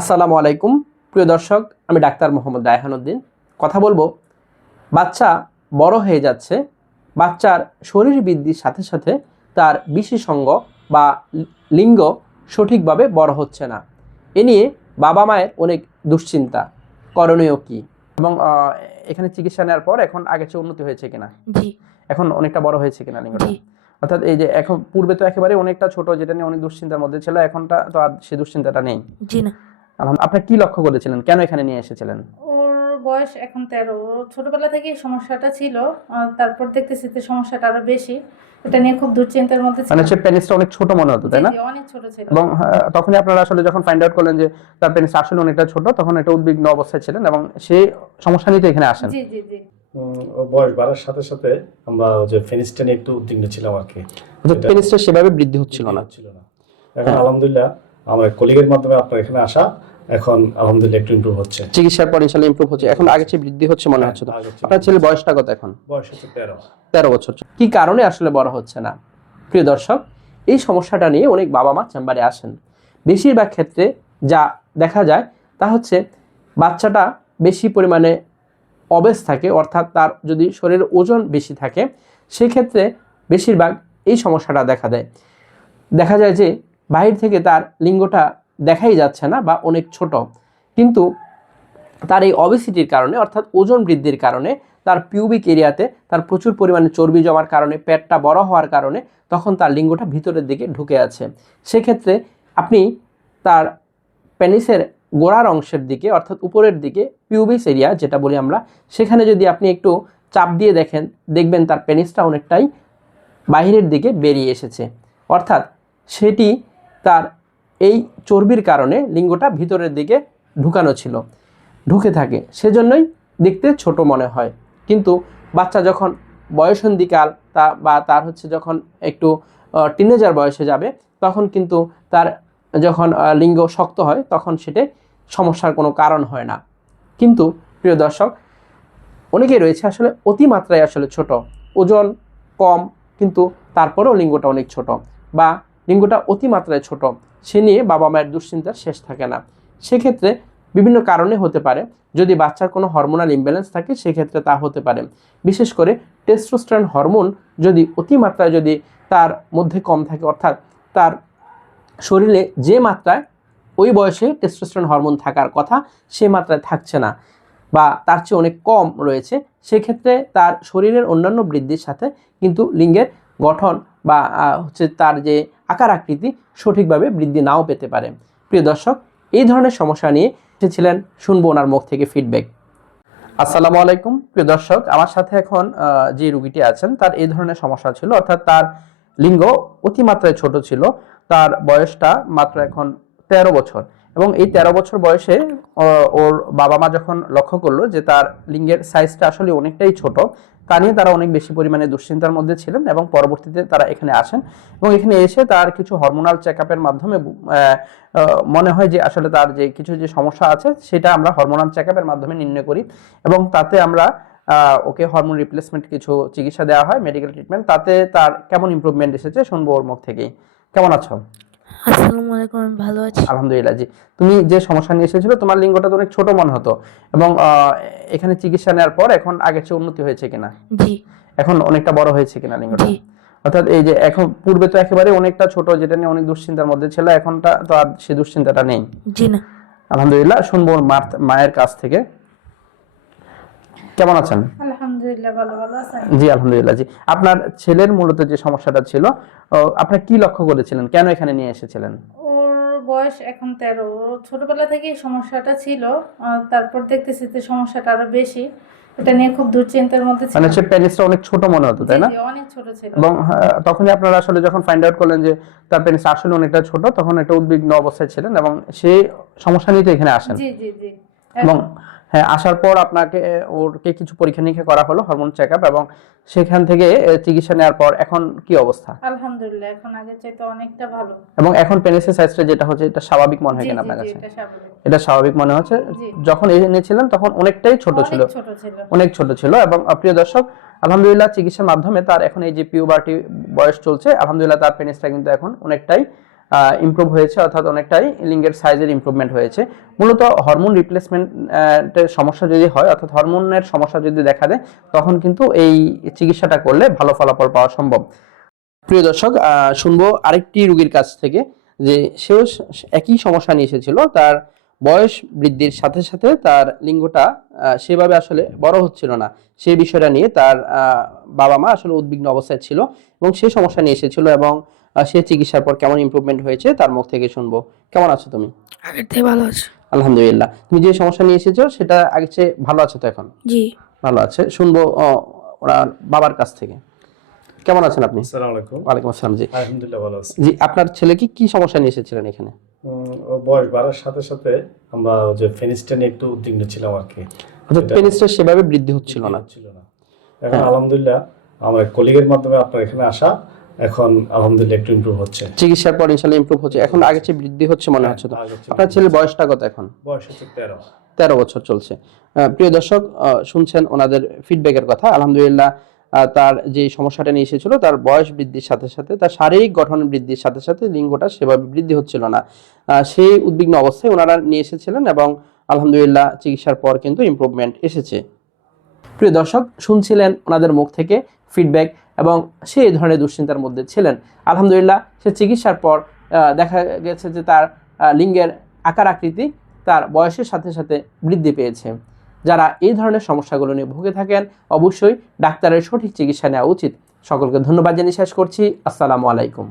আসসালামু আলাইকুম। প্রিয় দর্শক আমি ডাক্তার মোহাম্মদ রায়হানুদ্দিন কথা বলব বাচ্চা বড় হয়ে যাচ্ছে বাচ্চার শরীর বৃদ্ধির সাথে সাথে তার বিশেষঙ্গ বা লিঙ্গ সঠিকভাবে বড় হচ্ছে না। এ নিয়ে বাবা মায়ের অনেক দুশ্চিন্তা। করণীয় কি? এবং এখানে চিকিৎসা নেওয়ার পর এখন আগের চেয়ে উন্নতি হয়েছে কিনা? জি। এখন অনেকটা বড় হয়েছে কিনা লিঙ্গটা? অর্থাৎ এই যে এখন পূর্বে তো একেবারে অনেকটা ছোট যেটা নিয়ে অনেক দুশ্চিন্তার মধ্যে ছিল এখনটা তো আর সে দুশ্চিন্তাটা নেই। জি না। আলহামদুলিল্লাহ। আপনি কি লক্ষ্য করেছিলেন? কেন এখানে নিয়ে এসেছিলেন? ওর বয়স এখন তেরো। ছোটবেলা থেকে সমস্যাটা ছিল। তারপর দেখতেছি যে সমস্যাটা আরও বেশি। এটা নিয়ে খুব দুশ্চিন্তার মধ্যে ছিল মানে হচ্ছে পেনিসটা অনেক ছোট মনে হতো তাই না? অনেক ছোট ছিল। এবং আহ, তখনই আপনারা আসলে যখন ফাইন্ড আউট করলেন যে তার পেনিস আসলে অনেকটা ছোট তখন একটা উদ্বিগ্ন অবস্থায় ছিলেন এবং সেই সমস্যা নিতে এখানে আসেন। জি জি জি। বয়স বাড়ার সাথে সাথে আমরা ওই যে ফেনিসটা নিয়ে একটু উদ্বিগ্ন ছিলাম আর কি। এটা- পেনিসটা সেভাবে বৃদ্ধি হচ্ছিল না। ছিল না। এখন আলহামদুলিল্লাহ আমার কলিগের মাধ্যমে আপনার এখানে আসা এখন আলহামদুলিল্লাহ একটু ইমপ্রুভ হচ্ছে। চিকিৎসার পর ইনশাল্লাহ ইমপ্রুভ হচ্ছে। এখন আগে চেয়ে বৃদ্ধি হচ্ছে মনে হচ্ছে তো? আপনার ছেলে বয়সটা কত এখন? বয়স হচ্ছে তেরো। তেরো বছর। কি কারণে আসলে বড় হচ্ছে না? প্রিয় দর্শক এই সমস্যাটা নিয়ে অনেক বাবা মা চেম্বারে আসেন। বেশিরভাগ ক্ষেত্রে যা দেখা যায় তা হচ্ছে বাচ্চাটা বেশি পরিমাণে অবেস থাকে অর্থাৎ তার যদি শরীরের ওজন বেশি থাকে সেক্ষেত্রে বেশিরভাগ এই সমস্যাটা দেখা দেয়। দেখা যায় যে বাহির থেকে তার লিঙ্গটা দেখাই যাচ্ছে না বা অনেক ছোট। কিন্তু তার এই অবেসিটির কারণে, অর্থাৎ ওজন বৃদ্ধির কারণে, তার পিউবিক এরিয়াতে তার প্রচুর পরিমাণে চর্বি জমার কারণে, পেটটা বড় হওয়ার কারণে তখন তার লিঙ্গটা ভিতরের দিকে ঢুকে আছে। সেক্ষেত্রে আপনি তার পেনিসের গোড়ার অংশের দিকে, অর্থাৎ উপরের দিকে পিউবিস এরিয়া যেটা বলি আমরা, সেখানে যদি আপনি একটু চাপ দিয়ে দেখেন, দেখবেন তার পেনিসটা অনেকটাই বাহিরের দিকে বেরিয়ে এসেছে। অর্থাৎ সেটি তার এই চর্বির কারণে লিঙ্গটা ভিতরের দিকে ঢুকানো ছিল। ঢুকে থাকে। সেজন্যই দেখতে ছোট মনে হয়। কিন্তু বাচ্চা যখন বয়সন্ধিকাল তা বা তার হচ্ছে যখন একটু টিনেজার বয়সে যাবে, তখন কিন্তু তার যখন লিঙ্গ শক্ত হয়, তখন সেটা সমস্যার কোনো কারণ হয় না। কিন্তু প্রিয় দর্শক, অনেকেই রয়েছে আসলে অতিমাত্রায় আসলে ছোট। ওজন কম, কিন্তু তারপরেও লিঙ্গটা অনেক ছোট। বা লিঙ্গটা অতিমাত্রায় ছোট। সে নিয়ে বাবা মায়ের দুশ্চিন্তার শেষ থাকে না। সেক্ষেত্রে বিভিন্ন কারণে হতে পারে। যদি বাচ্চার কোনো হরমোনাল ইমব্যালেন্স থাকে, সেক্ষেত্রে তা হতে পারে। বিশেষ করে টেস্টোস্টেরন হরমোন যদি অতিমাত্রায় যদি তার মধ্যে কম থাকে, অর্থাৎ তার শরীরে যে মাত্রায় ওই বয়সে টেস্টোস্টেরন হরমোন থাকার কথা, সে মাত্রায় থাকছে না বা তার চেয়ে অনেক কম রয়েছে, সেক্ষেত্রে তার শরীরের অন্যান্য বৃদ্ধির সাথে কিন্তু লিঙ্গের গঠন বা হচ্ছে তার যে আকার আকৃতি সঠিকভাবে বৃদ্ধি নাও পেতে পারে। প্রিয় দর্শক, এই ধরনের সমস্যা নিয়ে এসেছিলেন শুনব ওনার মুখ থেকে ফিডব্যাক আসসালামু আলাইকুম, প্রিয় দর্শক, আমার সাথে এখন যে রুগীটি আছেন, তার এই ধরনের সমস্যা ছিল, অর্থাৎ তার লিঙ্গ অতিমাত্রায় ছোট ছিল, তার বয়সটা মাত্র এখন তেরো বছর। এবং এই তেরো বছর বয়সে ওর বাবা মা যখন লক্ষ্য করল যে তার লিঙ্গের সাইজটা আসলে অনেকটাই ছোট, তা নিয়ে তারা অনেক বেশি পরিমাণে দুশ্চিন্তার মধ্যে ছিলেন এবং পরবর্তীতে তারা এখানে আসেন এবং এখানে এসে তার কিছু হরমোনাল চেক আপের মাধ্যমে মনে হয় যে আসলে তার যে কিছু যে সমস্যা আছে, সেটা আমরা হরমোনাল চেক আপের মাধ্যমে নির্ণয় করি এবং তাতে আমরা ওকে হরমোন রিপ্লেসমেন্ট কিছু চিকিৎসা দেওয়া হয় মেডিকেল ট্রিটমেন্ট তাতে তার কেমন ইমপ্রুভমেন্ট এসেছে, শুনব ওর মুখ থেকেই। কেমন আছো? আসসালামু আলাইকুম আমি ভালো আছি। আলহামদুলিল্লাহ জি। তুমি যে সমস্যা নিয়ে এসেছিল তোমার লিঙ্গটা তো অনেক ছোট মনে হতো এবং এখানে চিকিৎসা নেওয়ার পর এখন আগের চেয়ে উন্নতি হয়েছে কিনা? জি। এখন অনেকটা বড় হয়েছে কিনা লিঙ্গটা? জি। অর্থাৎ এই যে এখন পূর্বে তো একেবারে অনেকটা ছোট যেটা নিয়ে অনেক দুশ্চিন্তার মধ্যে ছিল এখনটা তো আর সে দুশ্চিন্তাটা নেই। জি না। আলহামদুলিল্লাহ শুনব মার- মায়ের কাছ থেকে। কেমন আছেন? জি আলহামদুলিল্লাহ জি। আপনার ছেলের মূলত যে সমস্যাটা ছিল আপনি কি লক্ষ্য করেছিলেন? কেন এখানে নিয়ে এসেছিলেন? বয়স এখন তেরো। ছোটবেলা থেকেই সমস্যাটা ছিল। তারপর দেখতেছি যে সমস্যাটা আরও বেশি। এটা নিয়ে খুব দুশ্চিন্তার মধ্যে ছিল মানে হচ্ছে পেনিসটা অনেক ছোট মনে হতো তাই না? অনেক ছোট ছিল। এবং আহ, তখনই আপনারা আসলে যখন ফাইন্ড আউট করলেন যে তার পেনিস আসলে অনেকটা ছোট তখন একটা উদ্বিগ্ন অবস্থায় ছিলেন এবং সেই সমস্যা নিতে এখানে আসেন। জি জি জি। এবং হ্যাঁ আসার পর আপনাকে ওরকে কিছু পরীক্ষা নিরীক্ষা করা হলো হরমোন চেক আপ এবং সেখান থেকে চিকিৎসা নেওয়ার পর এখন কি অবস্থা? আলহামদুলিল্লাহ এখন আগের চাইতে অনেকটা ভালো। এবং এখন পেনিসের সাইজটা যেটা হচ্ছে এটা স্বাভাবিক মনে হয় কিনা আপনার কাছে? এটা স্বাভাবিক। মনে হচ্ছে। যখন এনেছিলেন তখন অনেকটাই ছোট ছিল। অনেক ছোট ছিল। অনেক ছোট ছিল এবং প্রিয় দর্শক আলহামদুলিল্লাহ চিকিৎসার মাধ্যমে তার এখন এই যে পিউবার্টি বয়স চলছে আলহামদুলিল্লাহ তার পেনিসটা কিন্তু এখন অনেকটাই ইমপ্রুভ হয়েছে, অর্থাৎ অনেকটাই লিঙ্গের সাইজের ইমপ্রুভমেন্ট হয়েছে। মূলত হরমোন রিপ্লেসমেন্টের সমস্যা যদি হয়, অর্থাৎ হরমোনের সমস্যা যদি দেখা দেয়, তখন কিন্তু এই চিকিৎসাটা করলে ভালো ফলাফল পাওয়া সম্ভব। প্রিয় দর্শক শুনব আরেকটি রুগীর কাছ থেকে যে সেও একই সমস্যা নিয়ে এসেছিল, তার বয়স বৃদ্ধির সাথে সাথে তার লিঙ্গটা সেভাবে আসলে বড় হচ্ছিল না। সেই বিষয়টা নিয়ে তার বাবা মা আসলে উদ্বিগ্ন অবস্থায় ছিল এবং সেই সমস্যা নিয়ে এসেছিল এবং সে চিকিৎসার পর কেমন ইমপ্রুভমেন্ট হয়েছে তার মুখ থেকে শুনব। কেমন আছো তুমি? আগের থেকে ভালো আছে। আলহামদুলিল্লাহ। তুমি যে সমস্যা নিয়ে এসেছ সেটা আগে চেয়ে ভালো আছে তো এখন? জি। ভালো আছে। শুনব বাবার কাছ থেকে। কেমন আছেন আপনি? আসসালামু আলাইকুম। ওয়ালাইকুম আসসালাম জি। আলহামদুলিল্লাহ ভালো আছি। জি আপনার ছেলে কি কি সমস্যা নিয়ে এসেছিলেন এখানে? ও বয়স বাড়ার সাথে সাথে আমরা ওই যে ফেনিসটা নিয়ে একটু উদ্বিগ্ন ছিলাম আর কি। অর্থাৎ সেভাবে বৃদ্ধি হচ্ছিল না। ছিল না। এখন আলহামদুলিল্লাহ আমার কলিগের মাধ্যমে আপনার এখানে আসা এখন আলহামদুলিল্লাহ একটু ইমপ্রুভ হচ্ছে। চিকিৎসার পর ইনশাল্লাহ ইমপ্রুভ হচ্ছে। এখন আগে চেয়ে বৃদ্ধি হচ্ছে মনে হচ্ছে তো? আপনার ছেলের বয়সটা কত এখন? বয়স হচ্ছে তেরো। তেরো বছর চলছে। প্রিয় দর্শক শুনছেন ওনাদের ফিডব্যাকের কথা। আলহামদুলিল্লাহ তার যে সমস্যাটা নিয়ে এসেছিল তার বয়স বৃদ্ধির সাথে সাথে তার শারীরিক গঠন বৃদ্ধির সাথে সাথে লিঙ্গটা সেভাবে বৃদ্ধি হচ্ছিল না। সেই উদ্বিগ্ন অবস্থায় ওনারা নিয়ে এসেছিলেন এবং আলহামদুলিল্লাহ চিকিৎসার পর কিন্তু ইমপ্রুভমেন্ট এসেছে। প্রিয় দর্শক, শুনছিলেন ওনাদের মুখ থেকে ফিডব্যাক এবং সে এই ধরনের দুশ্চিন্তার মধ্যে ছিলেন। আলহামদুলিল্লাহ, সে চিকিৎসার পর দেখা গেছে যে তার লিঙ্গের আকার আকৃতি তার বয়সের সাথে সাথে বৃদ্ধি পেয়েছে। যারা এই ধরনের সমস্যাগুলো নিয়ে ভুগে থাকেন, অবশ্যই ডাক্তারের সঠিক চিকিৎসা নেওয়া উচিত। সকলকে ধন্যবাদ জানিয়ে শেষ করছি। আসসালামু আলাইকুম।